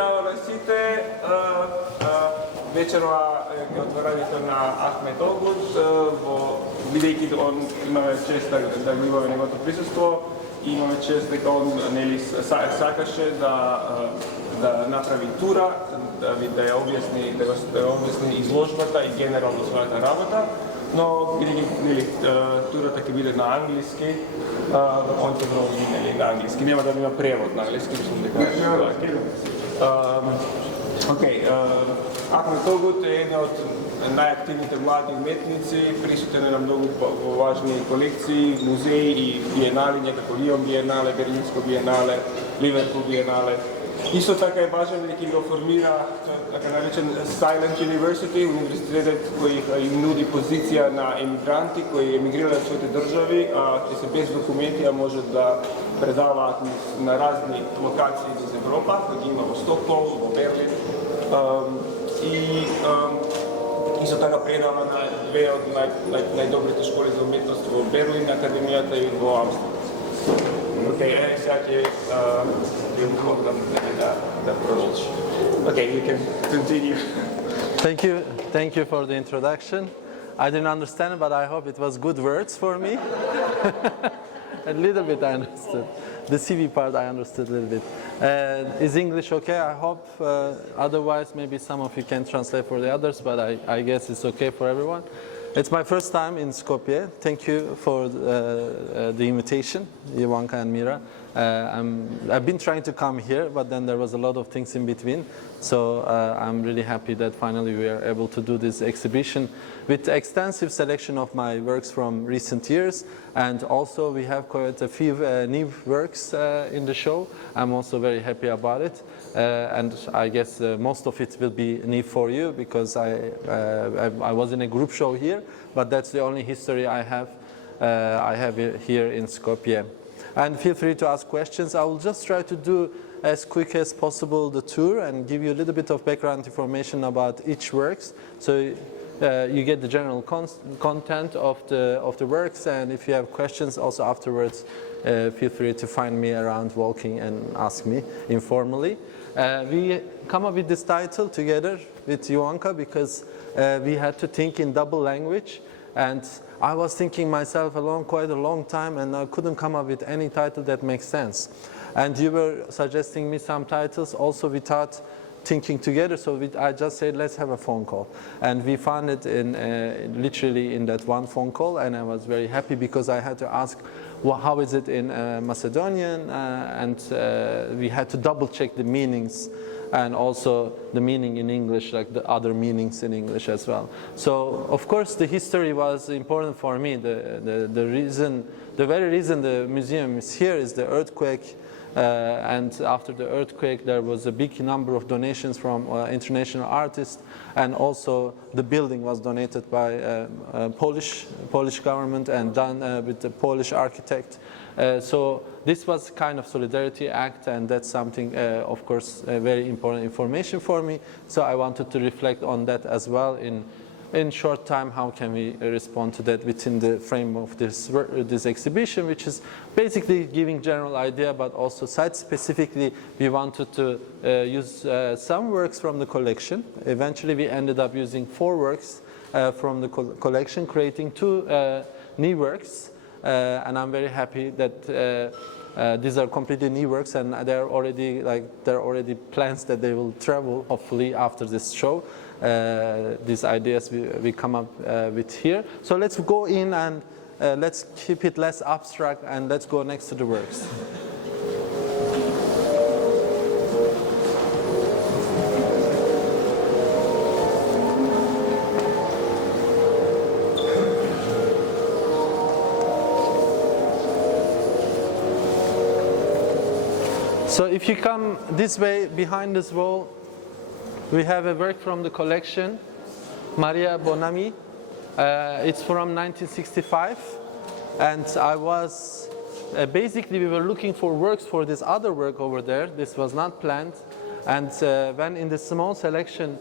Здраво на сите, вечерва е отворањето на Ахмет Огут, бидејќи он имаме чест да го имаме неговото присуство и имаме чест дека он сакаше да направи тура, да ја објасни изложбата и генерално својата работа, но бидејќи турата ќе биде на англиски, он ќе врови на англиски, нема да има превод на англиски, мислам дека Ахмет Огут е една од најактивните млади уметници, присутен е на многу важни колекции, музеи и биенале, некако Лион биенале, Берлинско биенале, Ливерпул биенале. Исто така е важен дека го формира така наречен Silent University, универзитетот кој им нуди позиција на емигранти кои емигрираат од своите држави, ќе се без документи, а може да предаваат на разни локации из Европа, кои има во Стокхолм, во Берлин. Исто така предава на две од најдобрите школи за уметност во Берлин, Академијата и во Амстердам. Сега ќе да продолжи. Okay, you can continue. Thank you for the introduction. I didn't understand, but I hope it was good words for me. A little bit I understood. The CV part I understood a little bit. Is English okay? I hope. Otherwise, maybe some of you can translate for the others, but I guess it's okay for everyone. It's my first time in Skopje. Thank you for the invitation, Ivanka and Mira. I've been trying to come here, but then there was a lot of things in between. So I'm really happy that finally we are able to do this exhibition with extensive selection of my works from recent years. And also we have quite a few new works in the show. I'm also very happy about it. And I guess most of it will be new for you because I was in a group show here, but that's the only history I have here in Skopje. And feel free to ask questions. I will just try to do as quick as possible the tour and give you a little bit of background information about each works. So you get the general content of the works, and if you have questions also afterwards, feel free to find me around walking and ask me informally. We come up with this title together with Ivanka because we had to think in double language, and I was thinking myself quite a long time, and I couldn't come up with any title that makes sense. And you were suggesting me some titles also without thinking together, so I just said let's have a phone call, and we found it literally in that one phone call, and I was very happy because I had to ask how is it in Macedonian, and we had to double check the meanings and also the meaning in English, like the other meanings in English as well. So of course the history was important for me. The very reason the museum is here is the earthquake. And after the earthquake, there was a big number of donations from international artists, and also the building was donated by Polish government and done with the Polish architect. So this was kind of solidarity act, and that's something, of course, very important information for me. So I wanted to reflect on that as well in short time. How can we respond to that within the frame of this exhibition, which is basically giving general idea, but also site specifically we wanted to use some works from the collection. Eventually we ended up using 4 works from the collection, creating 2 new works, and I'm very happy that these are completely new works, and there are already plans that they will travel hopefully after this show. These ideas we come up with here. So let's go in and let's keep it less abstract, and let's go next to the works. So if you come this way behind this wall, we have a work from the collection, Maria Bonami. It's from 1965, and I was basically we were looking for works for this other work over there. This was not planned, and when in the small selection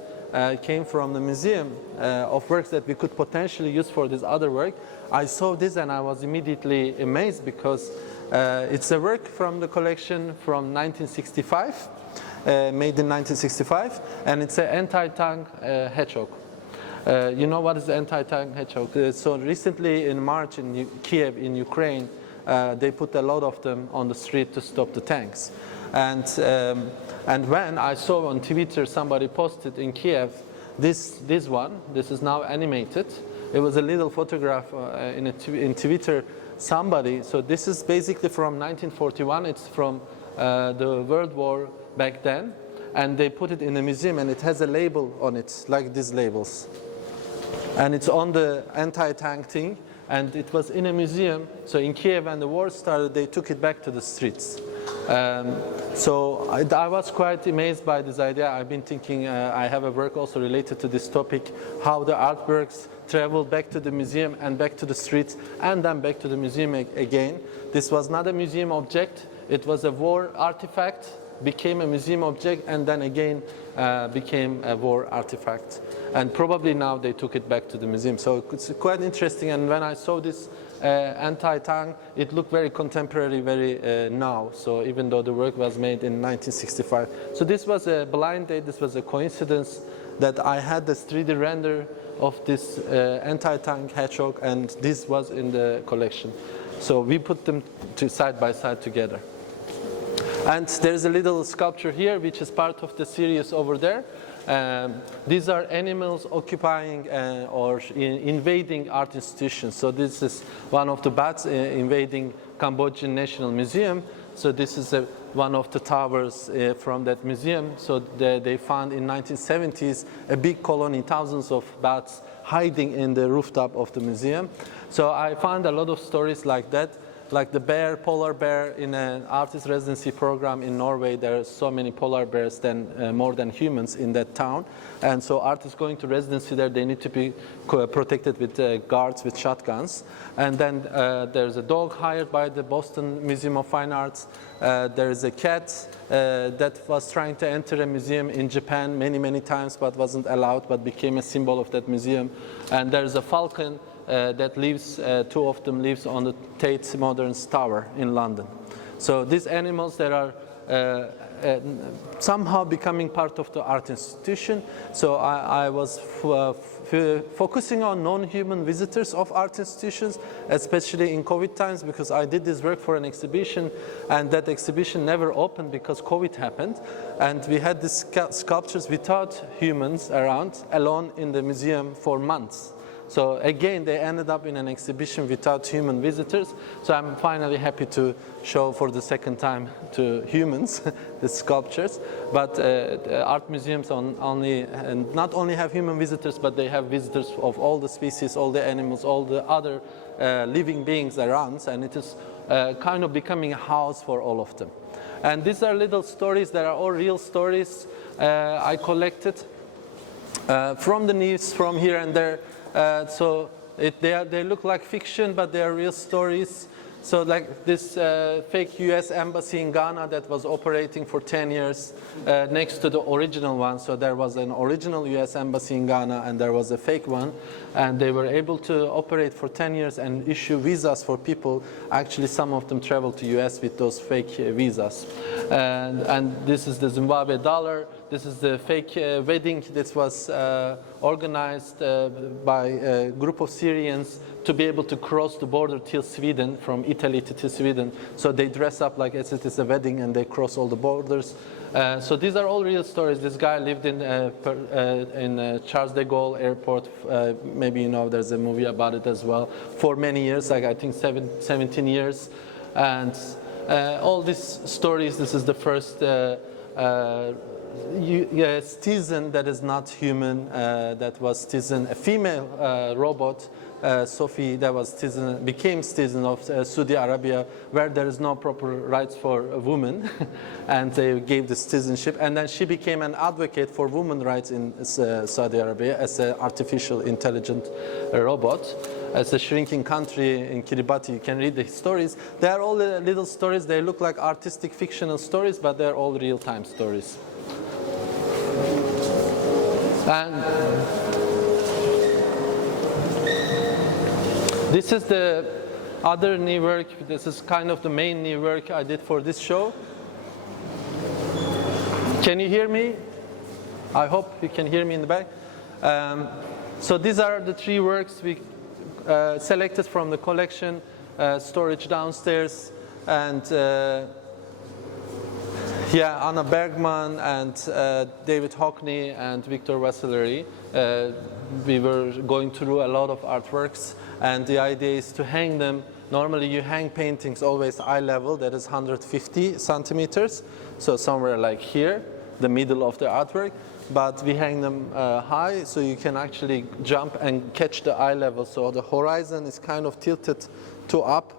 came from the museum of works that we could potentially use for this other work, I saw this and I was immediately amazed because it's a work from the collection from 1965. made in 1965, and it's an anti-tank hedgehog. You know what is the anti-tank hedgehog? So recently in March in Kiev in Ukraine, they put a lot of them on the street to stop the tanks. And when I saw on Twitter somebody posted in Kiev, this is now animated. It was a little photograph in Twitter. Somebody, so this is basically from 1941. It's from the World War back then, and they put it in a museum, and it has a label on it, like these labels. And it's on the anti-tank thing, and it was in a museum. So in Kiev, when the war started, they took it back to the streets. So I was quite amazed by this idea. I've been thinking, I have a work also related to this topic, how the artworks travel back to the museum and back to the streets and then back to the museum again. This was not a museum object, it was a war artifact, became a museum object, and then again became a war artifact. And probably now they took it back to the museum. So it's quite interesting, and when I saw this anti-tank, it looked very contemporary, very now. So even though the work was made in 1965. So this was a blind date, this was a coincidence that I had this 3D render of this anti-tank hedgehog, and this was in the collection. So we put them side by side together. And there's a little sculpture here, which is part of the series over there. These are animals occupying or invading art institutions. So this is one of the bats invading Cambodian National Museum. So this is one of the towers from that museum. So they found in 1970s a big colony, thousands of bats hiding in the rooftop of the museum. So I found a lot of stories like that. Like the bear, polar bear, in an artist residency program in Norway, there are so many polar bears more than humans in that town. And so artists going to residency there, they need to be protected with guards with shotguns. And then there's a dog hired by the Boston Museum of Fine Arts. There's a cat that was trying to enter a museum in Japan many times, but wasn't allowed, but became a symbol of that museum. And there's a falcon that lives, two of them lives on the Tate Modern Tower in London. So these animals that are somehow becoming part of the art institution. So I was focusing on non-human visitors of art institutions, especially in COVID times, because I did this work for an exhibition, and that exhibition never opened because COVID happened. And we had these sculptures without humans around, alone in the museum for months. So again, they ended up in an exhibition without human visitors. So I'm finally happy to show for the second time to humans the sculptures. But art museums not only have human visitors, but they have visitors of all the species, all the animals, all the other living beings around. And it is kind of becoming a house for all of them. And these are little stories that are all real stories I collected from the news, from here and there. So they look like fiction, but they are real stories. So like this fake US embassy in Ghana that was operating for 10 years next to the original one. So there was an original US embassy in Ghana and there was a fake one. And they were able to operate for 10 years and issue visas for people. Actually, some of them traveled to US with those fake visas. And this is the Zimbabwe dollar. This is the fake wedding. This was organized by a group of Syrians to be able to cross the border till Sweden, from Italy to Sweden. So they dress up like as it is a wedding and they cross all the borders. So these are all real stories. This guy lived in Charles de Gaulle airport. Maybe you know there's a movie about it as well. For many years, like I think 17 years. And all these stories, this is the first citizen that is not human, that was citizen, a female robot, Sophie, that was became citizen of Saudi Arabia, where there is no proper rights for a woman, and they gave the citizenship. And then she became an advocate for women's rights in Saudi Arabia as an artificial intelligent robot. As a shrinking country in Kiribati, you can read the stories. They are all little stories. They look like artistic fictional stories, but they're all real-time stories. And this is the other new work. This is kind of the main new work I did for this show. Can you hear me? I hope you can hear me in the back. So these are the 3 works we selected from the collection, storage downstairs, and Anna Bergman and David Hockney and Victor Vasilieri. We were going through a lot of artworks, and the idea is to hang them. Normally you hang paintings always eye level, that is 150 centimeters, so somewhere like here, the middle of the artwork, but we hang them high so you can actually jump and catch the eye level, so the horizon is kind of tilted to up.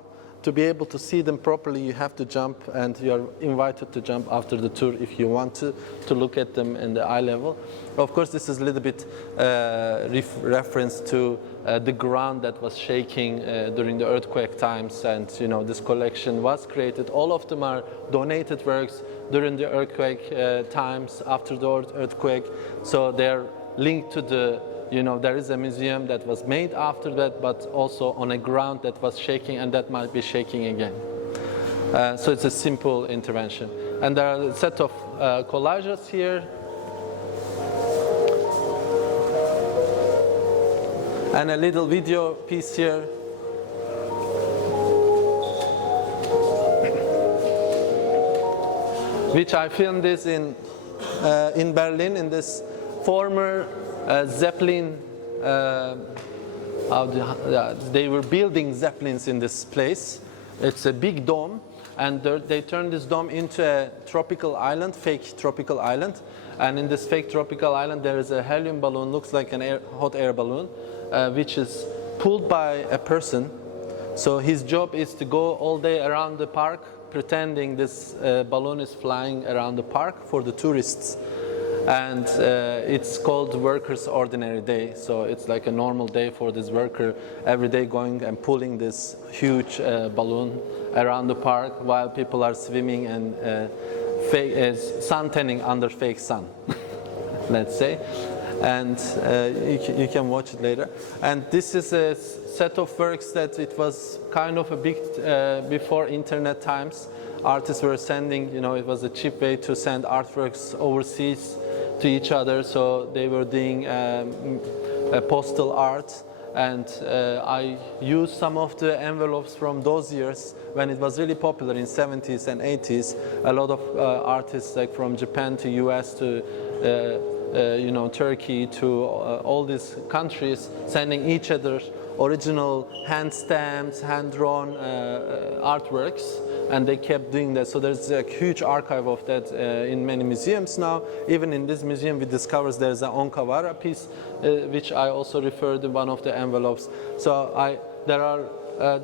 To be able to see them properly, you have to jump, and you're invited to jump after the tour if you want to look at them in the eye level. Of course, this is a little bit reference to the ground that was shaking during the earthquake times, and this collection was created. All of them are donated works during the earthquake times, after the earthquake, so they're linked to the there is a museum that was made after that, but also on a ground that was shaking, and that might be shaking again. So it's a simple intervention. And there are a set of collages here. And a little video piece here. Which I filmed this in Berlin, in this former Zeppelin, they were building Zeppelins in this place. It's a big dome, and they turned this dome into a tropical island, fake tropical island. And in this fake tropical island, there is a helium balloon, looks like an hot air balloon, which is pulled by a person. So his job is to go all day around the park, pretending this balloon is flying around the park for the tourists. And it's called Worker's Ordinary Day. So it's like a normal day for this worker, every day going and pulling this huge balloon around the park while people are swimming and sun tanning under fake sun, let's say. And you can watch it later. And this is a set of works that it was kind of a big, before internet times, artists were sending, it was a cheap way to send artworks overseas to each other, so they were doing postal art, and I used some of the envelopes from those years when it was really popular in 70s and 80s. A lot of artists, like from Japan to US to Turkey to all these countries, sending each other original hand stamps, hand-drawn artworks, and they kept doing that. So there's a huge archive of that in many museums now. Even in this museum, we discovered there's an Onkawara piece, which I also referred to one of the envelopes. So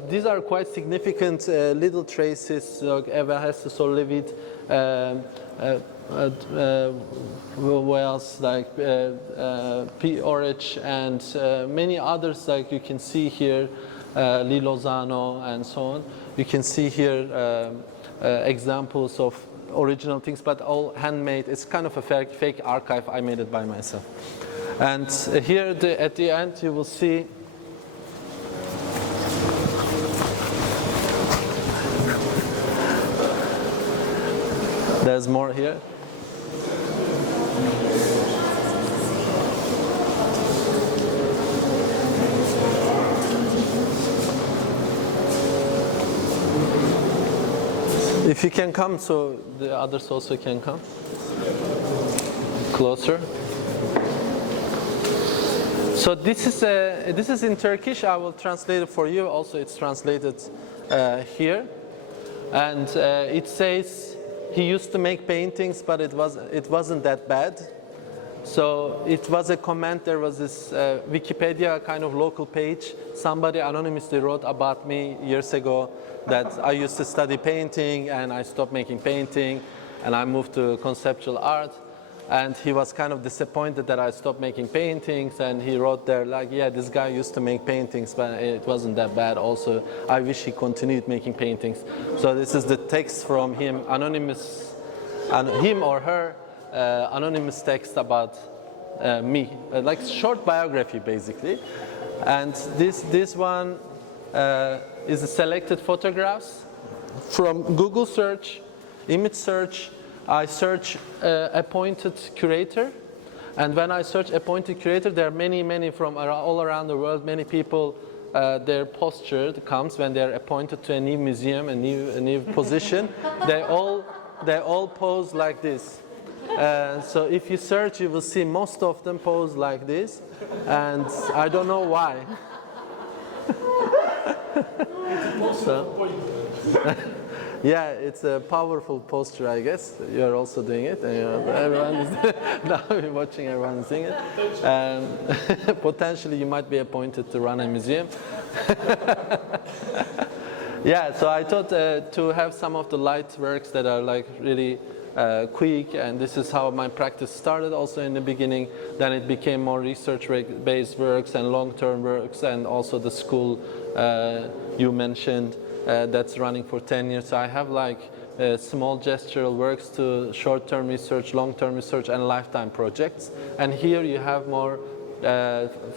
these are quite significant little traces, like Eva Hesse Sollevid, whales like P. Orich, and many others, like you can see here, Lee Lozano and so on. You can see here examples of original things, but all handmade. It's kind of a fake archive. I made it by myself. And here at the end you will see there's more here. If you can come, so the others also can come closer. So this is in Turkish. I will translate it for you. Also, it's translated here, and it says he used to make paintings, but it wasn't that bad. So it was a comment. There was this Wikipedia kind of local page. Somebody anonymously wrote about me years ago that I used to study painting and I stopped making painting and I moved to conceptual art. And he was kind of disappointed that I stopped making paintings, and he wrote there like, yeah, this guy used to make paintings, but it wasn't that bad also. I wish he continued making paintings. So this is the text from him, anonymous, him or her, anonymous text about me, like short biography basically. And this one is selected photographs from Google search, image search, I search appointed curator. And when I search appointed curator, there are many from all around the world. Many people, their posture comes when they're appointed to a new museum, a new position. They all pose like this. So if you search, you will see most of them pose like this, and I don't know why. So, yeah, it's a powerful posture, I guess. You're also doing it, and everyone is now you're watching everyone is doing it. Potentially, you might be appointed to run a museum. Yeah, so I thought to have some of the light works that are like really quick, and this is how my practice started also in the beginning. Then it became more research-based works and long-term works, and also the school you mentioned that's running for 10 years. So I have like small gestural works to short-term research, long-term research, and lifetime projects. And here you have more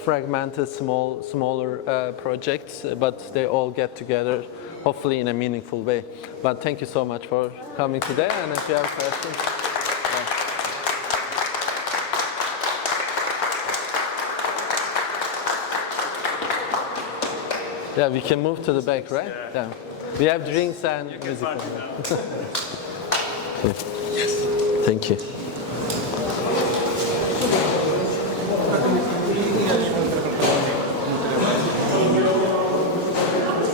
fragmented, smaller projects, but they all get together, hopefully in a meaningful way. But thank you so much for coming today, and if you have questions. Yeah, we can move to the back, right? Yeah. We have drinks and music. Thank you.